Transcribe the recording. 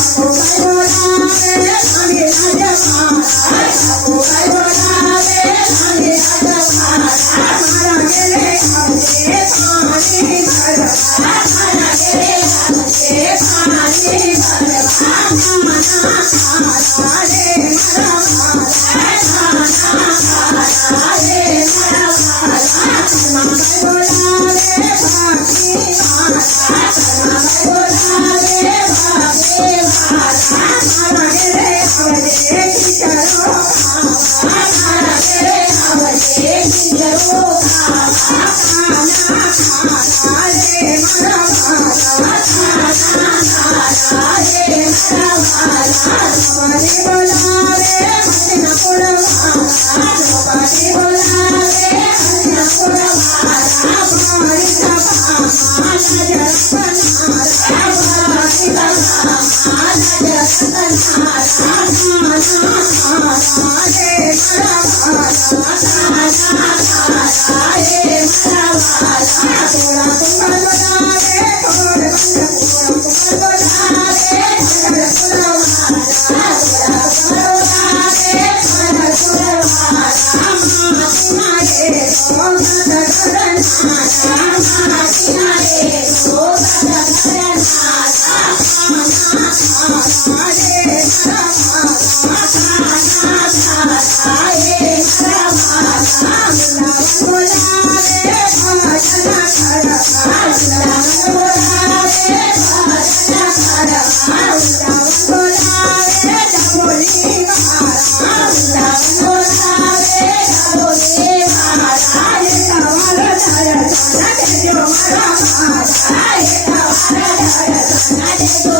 Sou Hare I just go.